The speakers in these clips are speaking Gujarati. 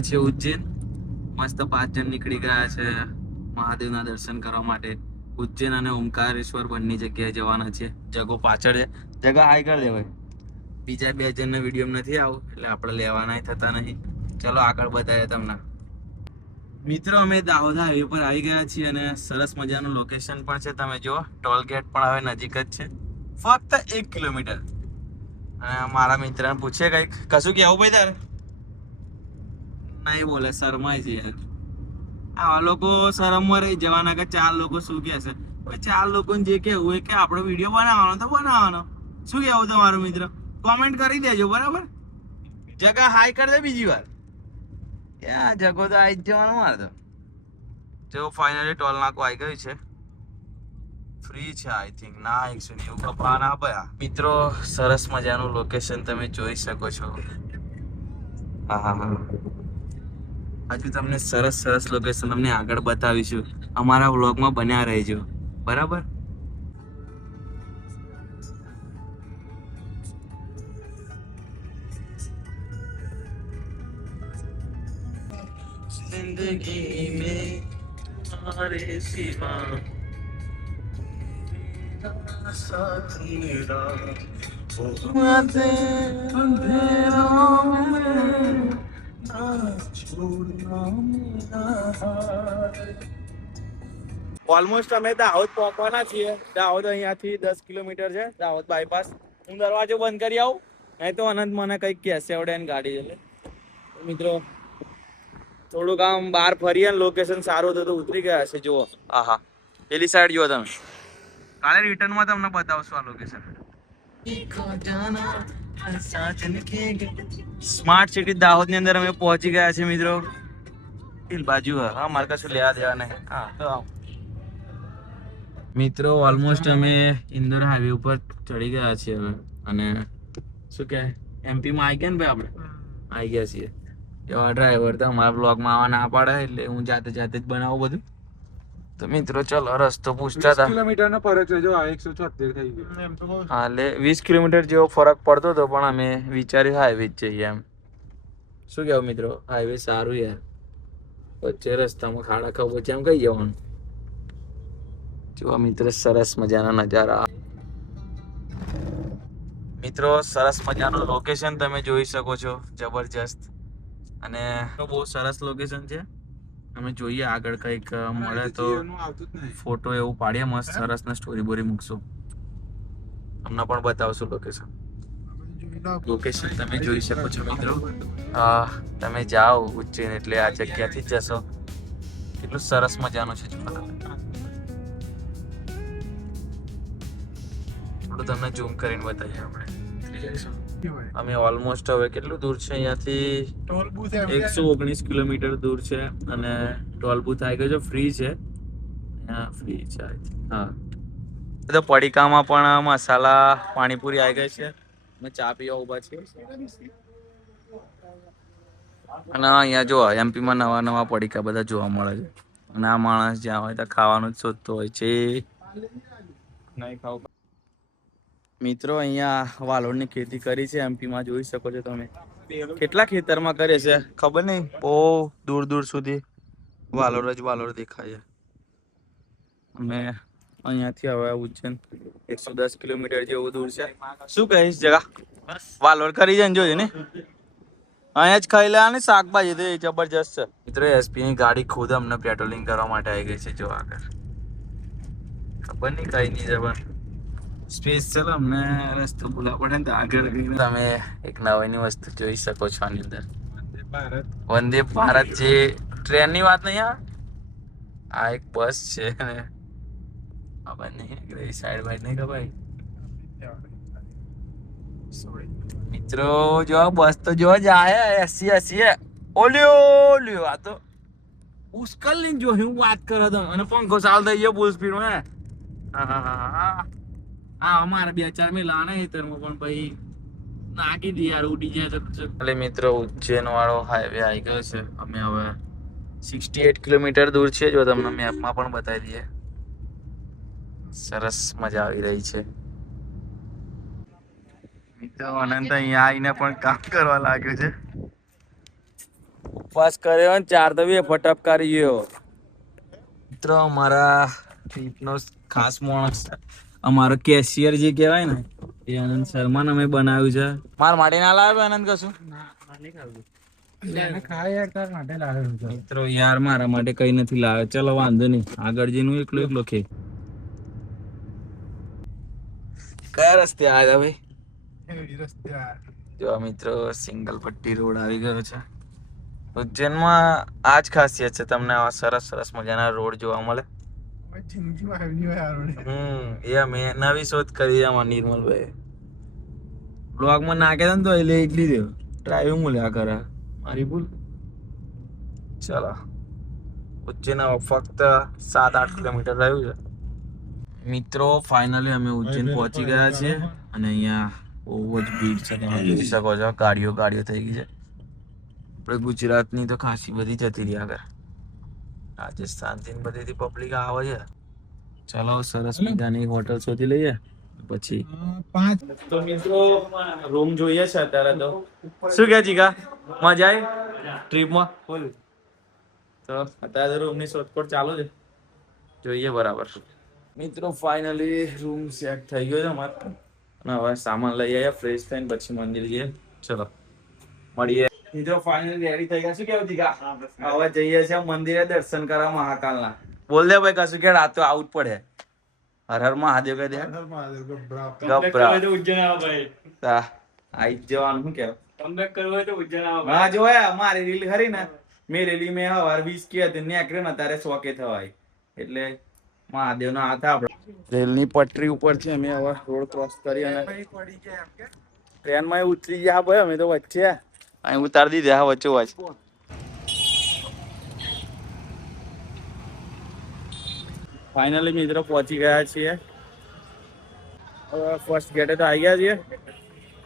ગયા છીએ ઉજ્જૈન. મસ્ત 5 જણ નીકળી ગયા છે મહાદેવના દર્શન કરવા માટે. ઉજ્જૈન અને ઓમકારેશ્વર બંને જગ્યાએ જવાના છે. જગો પાછળ છે. જગા હાઈ કરી દેવાય. બીજા 2 જણના વિડીયો નથી આવું એટલે આપણે લેવાના થતા નહીં. ચલો આગળ બતાવીએ તમને. મિત્રો અમે દાહોદ હાઈવે પર આવી ગયા છીએ અને સરસ મજાનું લોકેશન પણ છે. તમે જુઓ ટોલ ગેટ પણ હવે નજીક જ છે, ફક્ત 1 કિલોમીટર. અને મારા મિત્રને પૂછે કંઈક કશું કેવું ભાઈ તારે? નહીં બોલે, શરમાય છે યાર. આવા લોકો શરમમાં રહી જવાના કે 4 લોકો શું કહેશે. 4 લોકોને જે કહેવું હોય કે આપણો વિડીયો બનાવવાનો તો બનાવવાનો. શું કહેવું તમારું મિત્ર? કોમેન્ટ કરી દેજો બરાબર. જગા હાઈ કરી દે બીજી વાર. યા જગો તો આવી જ જવાનું મારે તો. જો ફાઇનલી ટોલ નાકું આવી ગયું છે. ફ્રી છે આઈ થિંક. ના 190 કપા ના ભયા. મિત્રો સરસ મજાનું લોકેશન તમે જોઈ શકો છો. હા. હજુ તમને સરસ લોકેશન અમને આગળ બતાવીશું. અમારા વ્લોગમાં બન્યા રહેજો બરાબર. जिंदगी में तुम्हारे सिवा साथ मेरा अंधेरों में ना छोड़ना मेरा. ઓલમોસ્ટ અમે દાહોદ પહોંચવાના છીએ. દાહોદ અહીંયાથી 10 કિલોમીટર છે. દાહોદ બાયપાસ. હું દરવાજો બંધ કરી આવું, નહીં તો અનંત મને કંઈક કહેશે આવડે ને ગાડી એટલે. મિત્રો થોડુંક આમ બહાર ફરીએ ને લોકેશન સારું હતું તો ઉતરી ગયા છે. જુઓ આહા પેલી સાઈડ જુઓ તમે. કાલે રિટર્નમાં તમને બતાવશું આ લોકેશન. સ્માર્ટ સિટી દાહોદ ની અંદર અમે પહોંચી ગયા છે મિત્રો. પેલી બાજુ હા મારે કશું લેવા દેવા નહીં. હા તો મિત્રો ઓલમોસ્ટ અમે ઇન્દોર હાઈવે ઉપર ચડી ગયા છીએ હવે. અને શું કહે એમપી માં આવી ગયા ને ભાઈ, આપણે આવી ગયા છીએ. ડ્રાઈવર તો અમારા બ્લોગમાં આવવા ના પાડે એટલે હું જાતે જ બનાવું બધું. તો મિત્રો ચલો રસ્તો પૂછતા હતા. 20 કિલોમીટરનો ફરક છે. જો 176 થઈ ગયું. હા એટલે 20 કિલોમીટર જેવો ફરક પડતો હતો પણ અમે વિચાર્યું હાઈવે જ જઈએ એમ. શું કહેવું મિત્રો? હાઈવે સારું યાર. વચ્ચે રસ્તામાં ખાડા ખાવ વચ્ચે એમ કઈ જવાનું. જો મિત્રો સરસ મજાના નજારા. મિત્રો સરસ મજાનું લોકેશન તમે જોઈ શકો છો. જબરજસ્ત અને બહુ સરસ લોકેશન છે. અમે જોઈએ આગળ કંઈક મળે તો ફોટો એવું પાડીએ મસ્ત સરસ ને સ્ટોરી બોરી મૂકશું. તમને પણ બતાવશું લોકેશન તમે જોઈ શકો છો મિત્રો. તમે જાઓ ઉજ્જૈન એટલે આ જગ્યાથી જ જશો. કેટલું સરસ મજાનું છે. થોડું તમને ઝૂમ કરીને બતાવીએ આપણે. અમે ઓલમોસ્ટ હવે કેટલું દૂર છે અહીંયાથી? 119 કિલોમીટર દૂર છે. અને ટોલ બૂથ આવી ગયો છે. ફ્રી છે. ફ્રી છે હા. તો પડીકામાં પણ મસાલા પાણીપુરી આવી ગઈ છે. અમે ચા પીવા ઉભા છીએ. અને અહીંયા જો એમપીમાં નવા પડીકા બધા જોવા મળે છે. અને આ માણસ જ્યાં હોય ત્યાં ખાવાનું જ શોધતો હોય છે. નહીં ખાવ મિત્રો અહીંયા વાલોડની ખેતી કરી છે. એમપીમાં જોઈ શકો છો તમે. કેટલા ખેતરમાં કરે છે ખબર નહીં. બહુ દૂર સુધી વાલોડ દેખાય છે. અમે અહીંયાથી હવે ઉજ્જૈન 110 કિલોમીટર જેવું દૂર છે. શું કહીશ જગા? વાલોડ કરી જાય જોજે ને. અહીંયા જ ખાઈ લેવાની શાકભાજી તો જબરજસ્ત છે. મિત્રો એસપી ની ગાડી ખુદ અમને પેટ્રોલિંગ કરવા માટે આવી ગઈ છે. જો આગળ ખબર નહીં કઈ નહીં જબર સ્પેસ. ચલો અમને રસ્તો ભૂલા પડે ને તો આગળ તમે એક નવીની વસ્તુ જોઈ શકો છો આની અંદર. વંદે ભારત જે ટ્રેન ની વાત નહીં. આ એક બસ છે ને ખબર નહીં સાઈડ બાઈડ નહીં ખબર. મિત્રો જો બસ તો જો જાય 80 ઓલ્યો આ તો ઉસ્કલ ની જો હું વાત કરો તો. અને પંખો ચાલ થઈ ગયો ફૂલ સ્પીડ માં. હા અમારે 2-4 મેલાના હેતરમાં પણ ભાઈ નાખી દી યાર ઉડી જાય તો. એટલે મિત્રો ઉજ્જૈન વાળો હાઈવે આવી ગયો છે. અમે હવે 68 કિલોમીટર દૂર છે. જો તમને મેપમાં પણ બતાવી દઈએ. સરસ મજા આવી રહી છે. મિત્રો અનંત અહીંયા આવીને પણ કામ કરવા લાગ્યો છે. ઉપવાસ કર્યો ને 4 તો બી ફટપકારી ગયો. મિત્રો અમારા ટ્રીપનો ખાસ માણસ અમારો કેશિયર જે કહેવાય ને એ આનંદ શર્મા અમે બનાવ્યું છે. મારા માટે ના લાવ્યો આનંદ કશું? મિત્રો યાર મારા માટે કઈ નથી લાવ્યો. ચલો વાંધો નહીં, આગળ જઈને હું એકલો ખે. કયા રસ્તે આવ્યા ભાઈ? જો મિત્રો સિંગલ પટ્ટી રોડ આવી ગયો છે. ઉજ્જૈનમાં આ જ ખાસિયત છે, તમને આવા સરસ સરસ મજાના રોડ જોવા મળે. એ અમે નવી શોધ કરી આમાં નિર્મલભાઈ. બ્લોગમાં નાખ્યા ને તો એટલે એટલી દે ડ્રાઈવિંગ મળ્યા કરે મારી ભૂલ. ચાલો ઉજ્જૈન ફક્ત 7-8 કિલોમીટર રહ્યું છે. મિત્રો ફાઇનલી અમે ઉજ્જૈન પહોંચી ગયા છીએ અને અહીંયા બહુ જ ભીડ છે, તમે જોઈ શકો છો. ગાડીઓ થઈ ગઈ છે. આપણે ગુજરાતની તો ખાસી બધી જતી રહી આગળ. રાજસ્થાનથી બધીથી પબ્લિક આવે છે. ચલો સરસ મજાની હોટલ શોધી લઈએ પછી તો મિત્રો રૂમ જોઈએ છે અત્યારે. તો શું કે જીગા, મજા આવી ટ્રીપમાં? તો અત્યારે રૂમની શોધખોળ ચાલુ છે, જોઈએ બરાબર. મિત્રો ફાઇનલી રૂમ સેટ થઈ ગયો છે અમારે અને હવે સામાન લઈ આવ્યા, ફ્રેશ થઈને પછી મંદિર જઈએ. ચલો મળીએ. મિત્રો ફાઇનલી રેડી થઈ ગયા. શું કેવું જીગા? હવે જઈએ છીએ મંદિરે દર્શન કરવા મહાકાલના. બોલ દે ભાઈ કશું કે રાત તો આવું જ પડે. હર હર મહાદેવ કહી દે. આઈ જવાનું શું કેવું? હા જોયા મારી રીલ ખરી ને, મેં રેલી મેં હવાર 20 કે હતી નીકળ્યો ને તારે 100 કે થવાય એટલે મહાદેવ ના હાથ આપડે. રેલની પટરી ઉપર છે, અમે હવે રોડ ક્રોસ કરી અને ટ્રેન માં ઉતરી ગયા ભાઈ. અમે તો વચ્ચે અહીં ઉતારી દીધે હા વચ્ચે વચ્ચે. ફાઇનલી મિત્રો પહોંચી ગયા છીએ. હવે ફર્સ્ટ ગેટે તો આવી ગયા છીએ,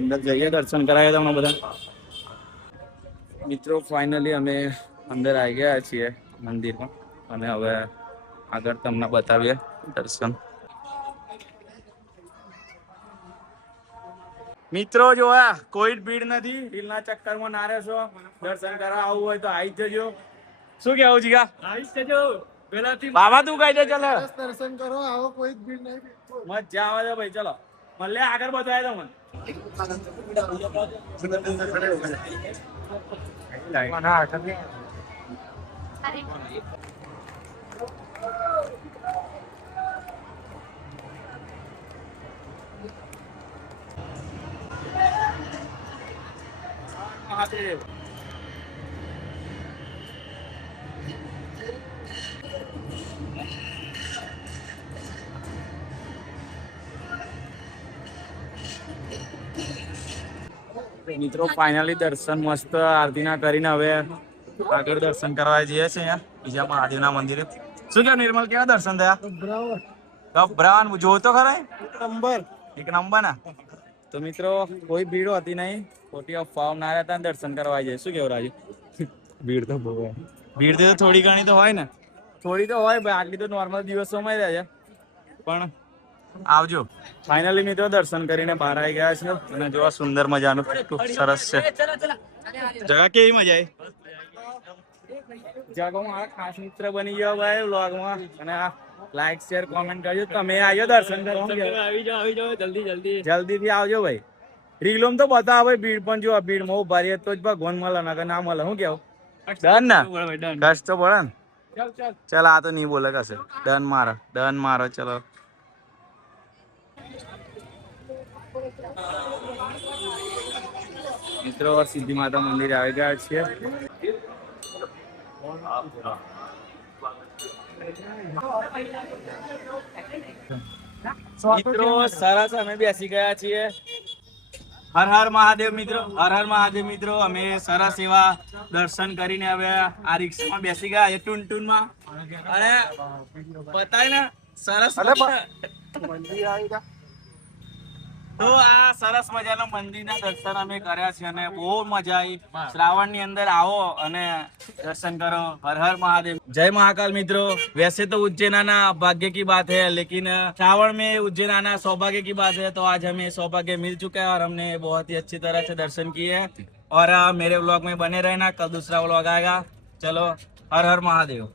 અંદર જઈએ દર્શન કરાવ્યા તમને બધા. મિત્રો ફાઇનલી અમે અંદર આવી ગયા છીએ મંદિરમાં અને હવે આગળ તમને બતાવીએ દર્શન. મિત્રો જોયા કોઈ જ ભીડ નથી. રીલના ચક્કરમાં ના રહેશો. દર્શન કરવા આવવું હોય તો આવી જ જજો. શું કેવું જીગા? આવી જ જજો. બાબા તું કઈ દે. ચલો દર્શન કરો, આવો કોઈ જ ભીડ નહીં. મજા આવે છે ભાઈ. ચલો મળે આગળ બતાવ્યા તમને. મિત્રો ફાઇનલી દર્શન મસ્ત આરતીના કરીને હવે આગળ દર્શન કરવા જઈએ છીએ અહીંયા બીજા મહાદેવના મંદિરે. શું કે નિર્મલ, કેવા દર્શન થયા? ગભરાન જોતો ખરા એક નંબર ના. તો મિત્રો કોઈ ભીડ હતી નહીં, ખોટી અફવાઓ ના રહેતા દર્શન કરવા જઈએ. શું કેવું રાજુ? ભીડ તો બહુ હોય. ભીડ તો થોડી ઘણી તો હોય ને, થોડી તો હોય ભાઈ. આટલી તો નોર્મલ દિવસોમાં રહે છે પણ આવજો. ફાઇનલી મિત્રો દર્શન કરીને બહાર આવી ગયા છે અને જોવા સુંદર મજાનું સરસ છે જગા. કેવી મજા આવી? જગો મારા ખાસ મિત્ર બની ગયો ભાઈ વ્લોગમાં. અને લાઈક શેર કોમેન્ટ કરજો. તમે આવજો દર્શન કરવા. આવી જાઓ જલ્દી થી આવજો ભાઈ. રીલોમ તો બતાવો ભાઈ. ભીડ પણ જો ભીડમાં ઉભા રહીએ તો જ ભગવાન મળે, નકર ના મળે. શું કેવું? ડન ને? કશ તો પડે ને. ચાલ આ તો નહીં બોલે કશે. ડન મારો ચલો. મિત્રો સિદ્ધિ માતા મંદિર આવી ગયા છીએ. મિત્રો સરસ અમે બેસી ગયા છીએ. હર હર મહાદેવ મિત્રો, હર હર મહાદેવ મિત્રો. અમે સરસ એવા દર્શન કરીને હવે આ રિક્ષામાં બેસી ગયા છે ટૂન માં. અને બતાય ને સરસ મંદિર આવી ગયા. તો આ સરસ મજાના મંદિરના દર્શન અમે કર્યા છે અને બહુ મજા આવી. શ્રાવણની અંદર આવો અને દર્શન કરો. હર હર મહાદેવ. जय महाकाल मित्रों. वैसे तो उज्जैन आना भाग्य की बात है, लेकिन श्रावण में उज्जैन आना सौभाग्य की बात है. तो आज हमें सौभाग्य मिल चुका है और हमने बहुत ही अच्छी तरह से दर्शन किए हैं. और मेरे व्लॉग में बने रहना, कल दूसरा व्लॉग आएगा. चलो, हर हर महादेव.